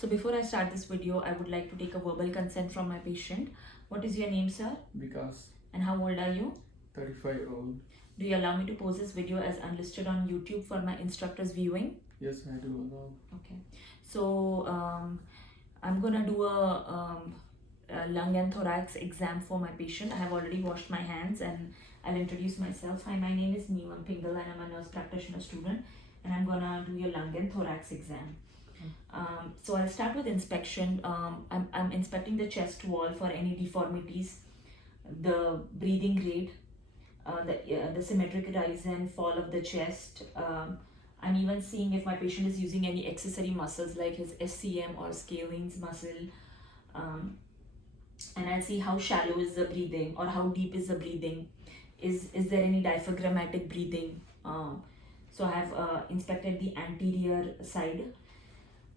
So before I start this video, I would like to take a verbal consent from my patient. What is your name, sir? Vikas, And how old are you? 35-year-old. Do you allow me to post this video as unlisted on YouTube for my instructors viewing? Yes, I do allow. Okay. So I'm gonna do a lung and thorax exam for my patient. I have already washed my hands and I'll introduce myself. Hi, my name is Neelam Pingal and I'm a nurse practitioner student, and I'm gonna do your lung and thorax exam. So I'll start with inspection. I'm inspecting the chest wall for any deformities, the breathing rate, the symmetric rise and fall of the chest. I'm even seeing if my patient is using any accessory muscles like his SCM or scalenes muscle. And I'll see how shallow is the breathing or how deep is the breathing. Is there any diaphragmatic breathing? So I have inspected the anterior side.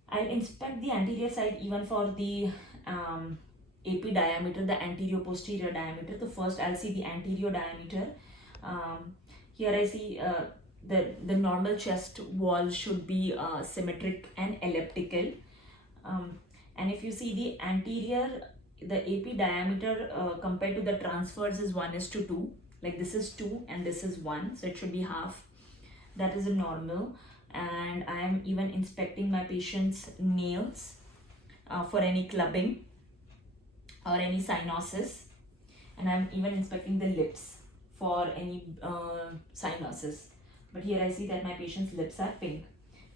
I'll inspect the anterior side even for the AP diameter, the anterior posterior diameter. So first I'll see the anterior diameter. Here I see the normal chest wall should be symmetric and elliptical. And if you see the anterior, the AP diameter compared to the transverse is 1:2. Like this is 2 and this is 1, so it should be half. That is a normal. And I am even inspecting my patient's nails for any clubbing or any cyanosis, and I'm even inspecting the lips for any cyanosis. But here I see that my patient's lips are pink.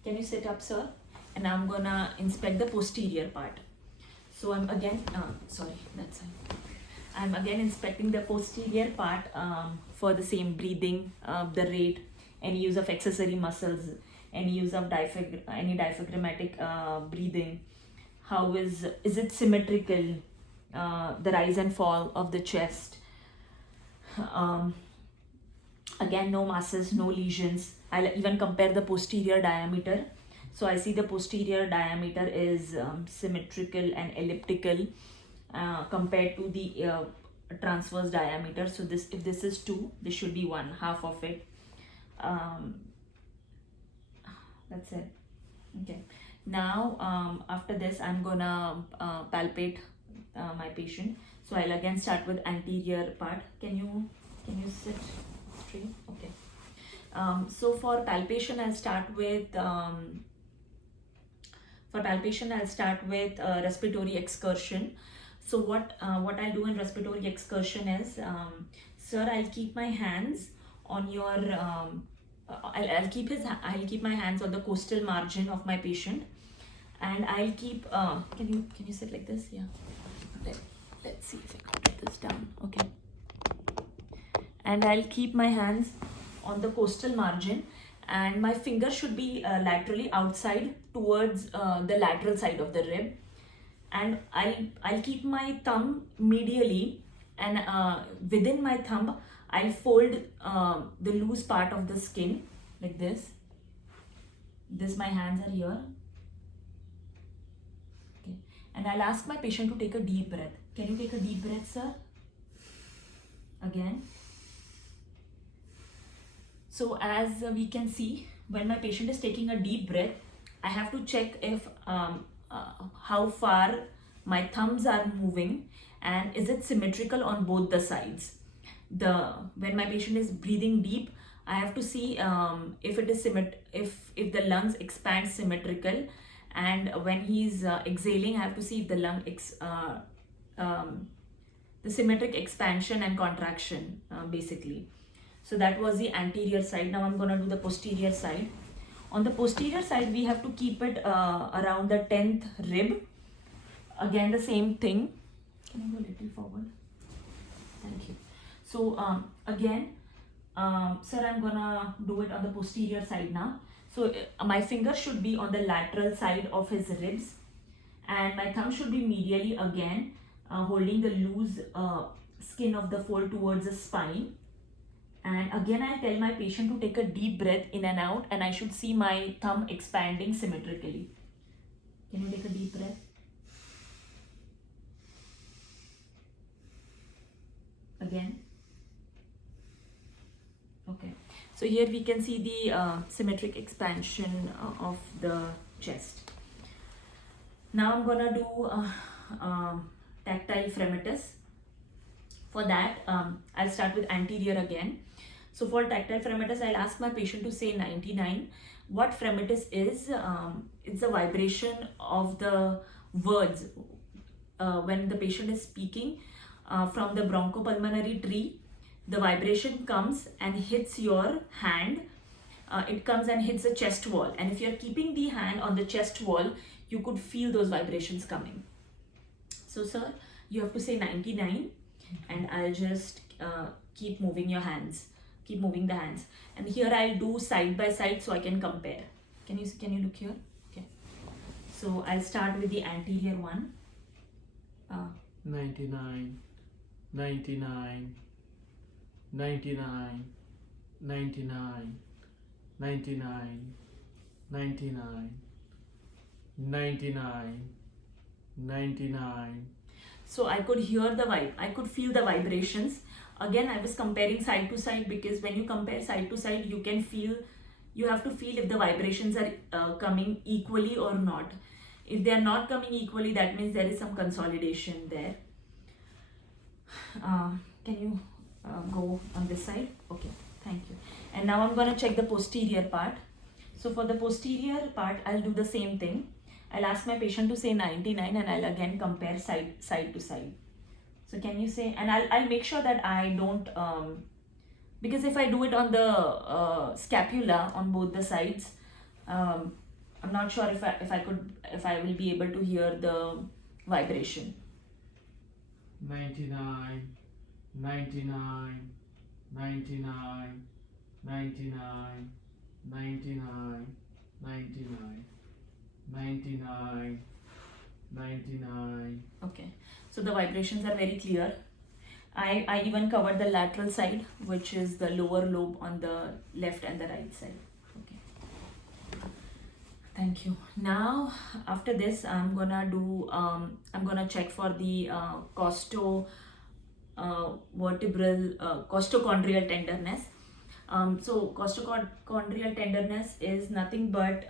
Can you sit up, sir? And I'm gonna inspect the posterior part. So I'm again, I'm again inspecting the posterior part for the same breathing, the rate, any use of accessory muscles, any use of any diaphragmatic breathing. How is it symmetrical, the rise and fall of the chest? Again, no masses, no lesions. I'll even compare the posterior diameter. So I see the posterior diameter is symmetrical and elliptical compared to the transverse diameter. So this, if this is 2, this should be 1, half of it. That's it. Okay. Now after this, I'm gonna palpate my patient. So I'll again start with anterior part. Can you sit straight? Okay. So for palpation, I'll start with respiratory excursion. So what I'll do in respiratory excursion is, sir, I'll keep my hands on your I'll keep my hands on the costal margin of my patient, and I'll keep can you sit like this? Yeah. Let's see if I can get this down. Okay. And I'll keep my hands on the costal margin, and my finger should be laterally outside towards the lateral side of the rib, and I'll keep my thumb medially, and within my thumb I'll fold the loose part of the skin like this. My hands are here. Okay. And I'll ask my patient to take a deep breath. Can you take a deep breath, sir? Again. So as we can see, when my patient is taking a deep breath, I have to check if how far my thumbs are moving and is it symmetrical on both the sides. When my patient is breathing deep, I have to see if it is if the lungs expand symmetrical, and when he's exhaling, I have to see if the the symmetric expansion and contraction basically. So that was the anterior side. Now I'm going to do the posterior side. On the posterior side, we have to keep it around the 10th rib. Again, the same thing. Can I go a little forward? Thank you. So again, sir, I'm going to do it on the posterior side now. So my finger should be on the lateral side of his ribs, and my thumb should be medially again, holding the loose skin of the fold towards the spine. And again, I tell my patient to take a deep breath in and out, and I should see my thumb expanding symmetrically. Can you take a deep breath? Again. Okay. So here we can see the symmetric expansion of the chest. Now I'm gonna do tactile fremitus. For that, I'll start with anterior again. So for tactile fremitus, I'll ask my patient to say 99. What fremitus is, it's the vibration of the words when the patient is speaking from the bronchopulmonary tree. The vibration comes and hits your hand. It comes and hits the chest wall. And if you're keeping the hand on the chest wall, you could feel those vibrations coming. So, sir, you have to say 99, and I'll just keep moving your hands. Keep moving the hands. And here I'll do side by side so I can compare. Can you look here? Okay. So I'll start with the anterior one. 99, 99, 99, 99, 99, 99, 99, 99. So I could hear the vibe. I could feel the vibrations. Again, I was comparing side to side because when you compare side to side, you can feel, you have to feel if the vibrations are coming equally or not. If they are not coming equally, that means there is some consolidation there. Can you go on this side? Okay, thank you. And now I'm going to check the posterior part. So for the posterior part, I'll do the same thing. I'll ask my patient to say 99 and I'll again compare side to side. So can you say, and I'll make sure that I don't, because if I do it on the scapula on both the sides, I'm not sure if I will be able to hear the vibration. 99, 99, 99, 99, 99, 99, 99, 99. Okay, so the vibrations are very clear. I even covered the lateral side, which is the lower lobe on the left and the right side. Okay, thank you. Now after this, I'm gonna check for the costochondrial tenderness. So costochondrial tenderness is nothing but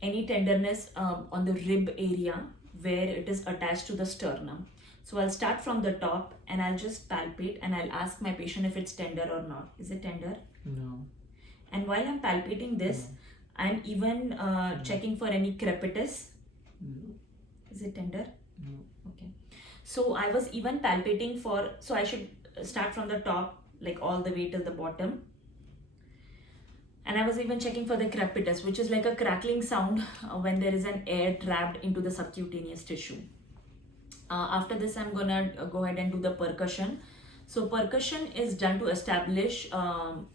any tenderness on the rib area where it is attached to the sternum. So I'll start from the top and I'll just palpate and I'll ask my patient if it's tender or not. Is it tender? No. And while I'm palpating this, I'm even checking for any crepitus. No. Is it tender? No. Okay. So I was even palpating for, so I should start from the top, like all the way till the bottom. And I was even checking for the crepitus, which is like a crackling sound when there is an air trapped into the subcutaneous tissue. After this, I'm gonna go ahead and do the percussion. So percussion is done to establish, to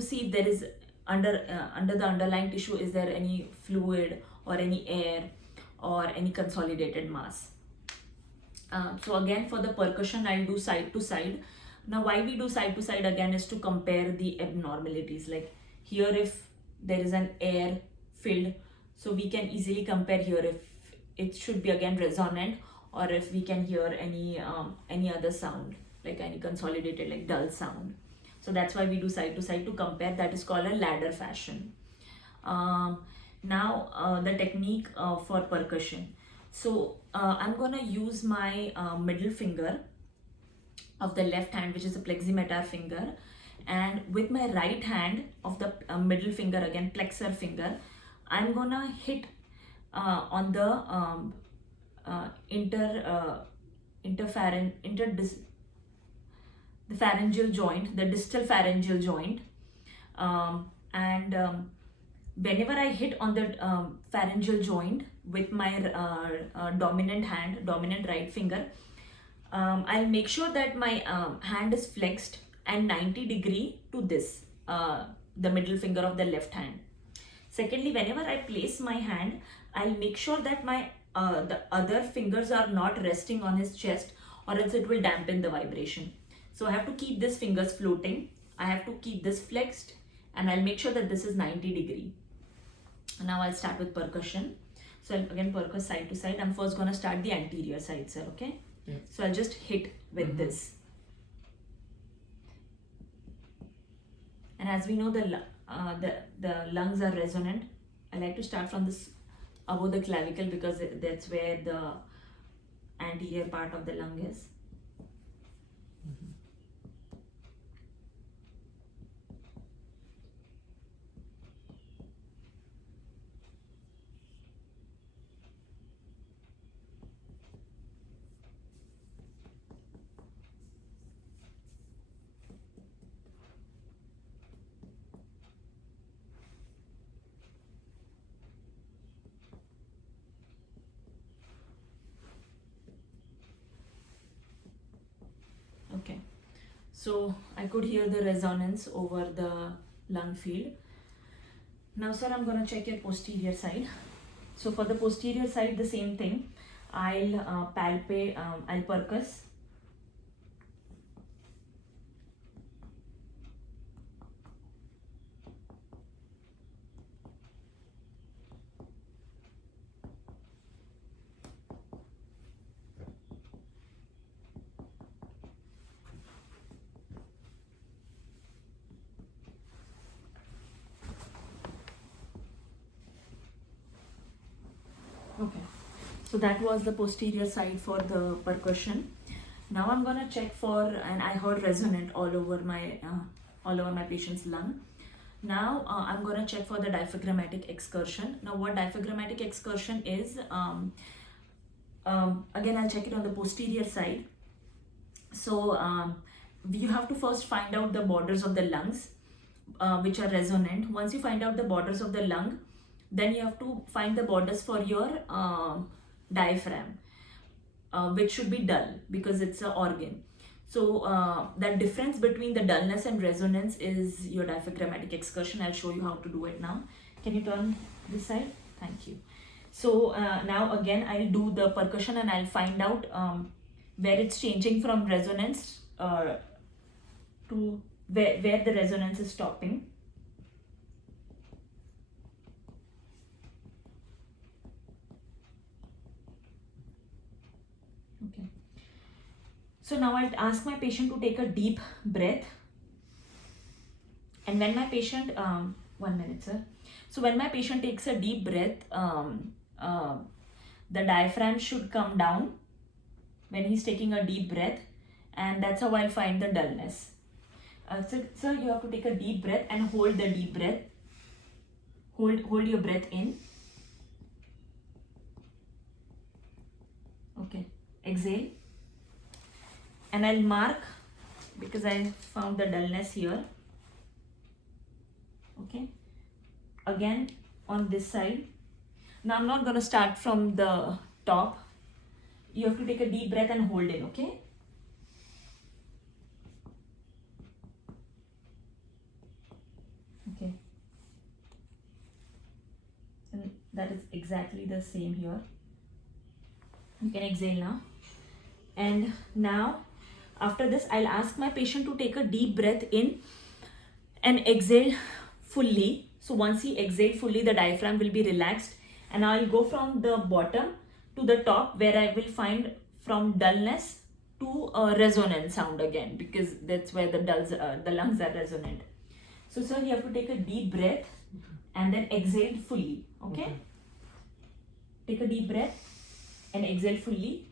see if there is under the underlying tissue, is there any fluid or any air or any consolidated mass. So again, for the percussion, I'll do side to side. Now why we do side to side again is to compare the abnormalities. Like here, if there is an air filled, so we can easily compare here if it should be again resonant, or if we can hear any other sound, like any consolidated, like dull sound. So that's why we do side to side to compare. That is called a ladder fashion. Now the technique for percussion. So I'm gonna use my middle finger of the left hand, which is a pleximetar finger, and with my right hand of the middle finger, again plexor finger, I'm gonna hit on the the pharyngeal joint, the distal pharyngeal joint, and whenever I hit on the pharyngeal joint with my dominant right finger, I'll make sure that my hand is flexed and 90 to this, the middle finger of the left hand. Secondly, whenever I place my hand, I'll make sure that my the other fingers are not resting on his chest, or else it will dampen the vibration. So I have to keep these fingers floating. I have to keep this flexed, and I'll make sure that this is 90. Now I'll start with percussion. So I'll again percuss side to side. I'm first gonna start the anterior side, sir. Okay. Yeah. So I'll just hit with this. And as we know, the lungs are resonant I like to start from this above the clavicle because that's where the anterior part of the lung is. Okay, so I could hear the resonance over the lung field. Now, sir, I'm gonna check your posterior side. So for the posterior side, the same thing. I'll palpate, I'll percuss. Okay, so that was the posterior side for the percussion. Now I'm gonna check for, and I heard resonant all over my patient's lung. Now I'm gonna check for the diaphragmatic excursion. Now what diaphragmatic excursion is, again I'll check it on the posterior side. So you have to first find out the borders of the lungs, which are resonant. Once you find out the borders of the lung, then you have to find the borders for your diaphragm, which should be dull because it's an organ. So that difference between the dullness and resonance is your diaphragmatic excursion. I'll show you how to do it now. Can you turn this side? Thank you. So now again I'll do the percussion and I'll find out where it's changing from resonance to where the resonance is stopping. Okay. So now I'll ask my patient to take a deep breath. And when my patient, 1 minute, sir. So when my patient takes a deep breath, the diaphragm should come down when he's taking a deep breath, and that's how I'll find the dullness. So you have to take a deep breath and hold the deep breath. Hold your breath in. Okay. Exhale. And I'll mark because I found the dullness here. Okay. Again on this side. Now I'm not going to start from the top. You have to take a deep breath and hold it, okay? Okay. And that is exactly the same here. You can exhale now. And now, after this, I'll ask my patient to take a deep breath in and exhale fully. So once he exhales fully, the diaphragm will be relaxed. And I'll go from the bottom to the top where I will find from dullness to resonant sound again, because that's where the lungs are resonant. So sir, you have to take a deep breath and then exhale fully. Okay? Take a deep breath and exhale fully.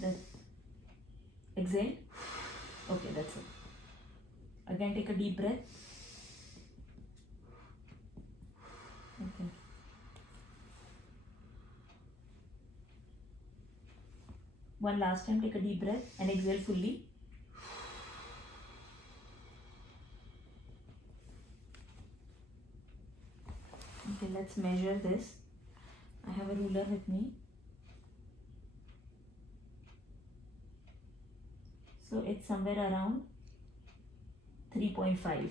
Then exhale. Okay, that's it. Again, take a deep breath. Okay. One last time, take a deep breath and exhale fully. Okay, let's measure this. I have a ruler with me. So it's somewhere around 3.5.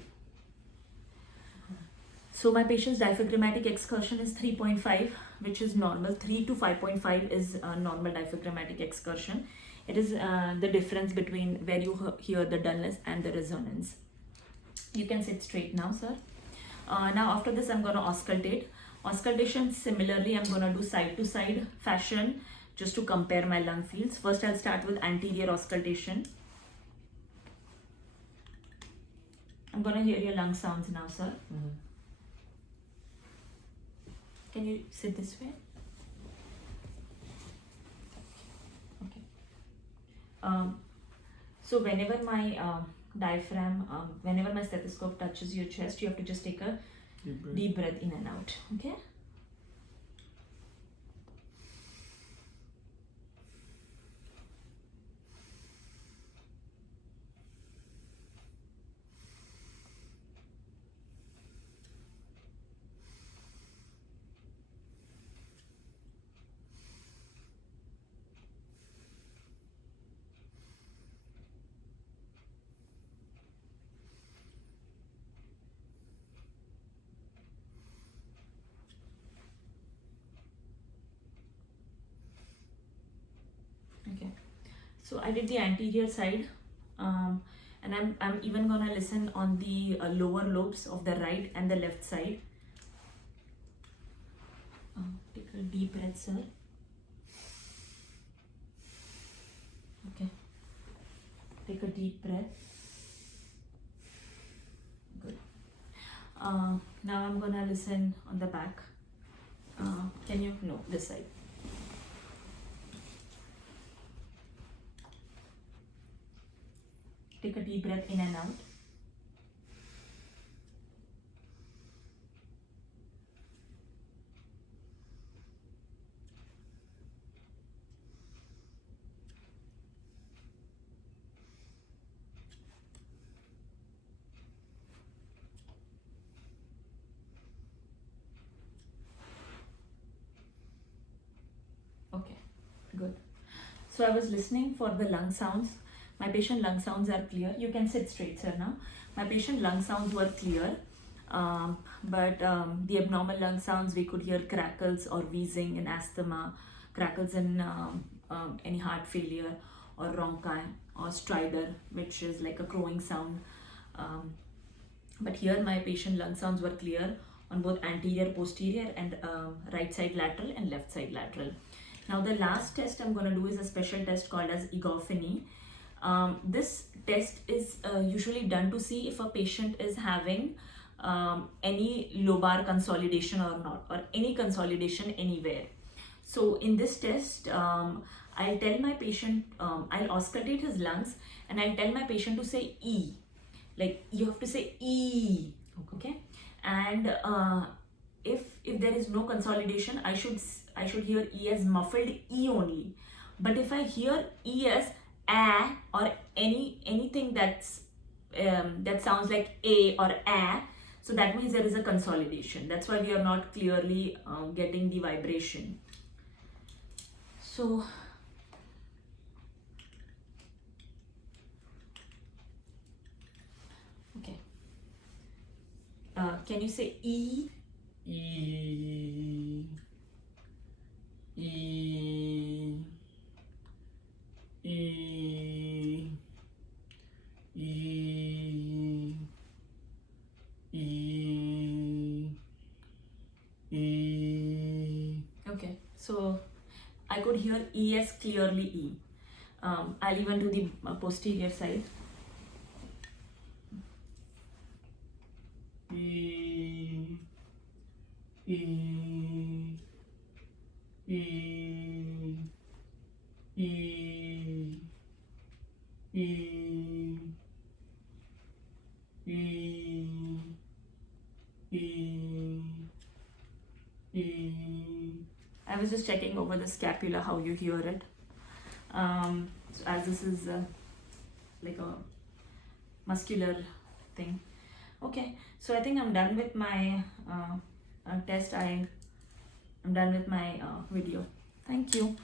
So my patient's diaphragmatic excursion is 3.5, which is normal. 3 to 5.5 is normal diaphragmatic excursion. It is the difference between where you hear the dullness and the resonance. You can sit straight now, sir. Now after this, I'm going to auscultate. Auscultation, similarly, I'm going to do side to side fashion just to compare my lung fields. First, I'll start with anterior auscultation. I'm gonna hear your lung sounds now, sir. Mm-hmm. Can you sit this way? Okay. So whenever my diaphragm, whenever my stethoscope touches your chest, you have to just take a deep breath in and out. Okay. Okay. So I did the anterior side, and I'm even gonna listen on the lower lobes of the right and the left side. Take a deep breath, sir. Okay. Take a deep breath. Good. Now I'm gonna listen on the back. Can you? No, this side. Take a deep breath in and out. Okay, good. So I was listening for the lung sounds. My patient lung sounds are clear. You can sit straight, sir, now. My patient lung sounds were clear, but the abnormal lung sounds, we could hear crackles or wheezing in asthma, crackles in any heart failure, or rhonchi, or stridor, which is like a crowing sound. But here my patient lung sounds were clear on both anterior, posterior, and right side lateral and left side lateral. Now the last test I'm going to do is a special test called as egophony. This test is usually done to see if a patient is having any lobar consolidation or not, or any consolidation anywhere. So in this test, I'll tell my patient, I'll auscultate his lungs, and I'll tell my patient to say E. Like you have to say E, okay? And if there is no consolidation, I should hear E as muffled E only. But if I hear E as A or anything that's that sounds like A or A, so that means there is a consolidation. That's why we are not clearly getting the vibration. So okay, can you say E? E. E. E. E. E. E. Okay, so I could hear E as clearly E. I'll even do the posterior side. E. E. E. E. E. E. E. E. I was just checking over the scapula how you hear it. So as this is like a muscular thing. Okay, so I think I'm done with my test. I'm done with my video. Thank you.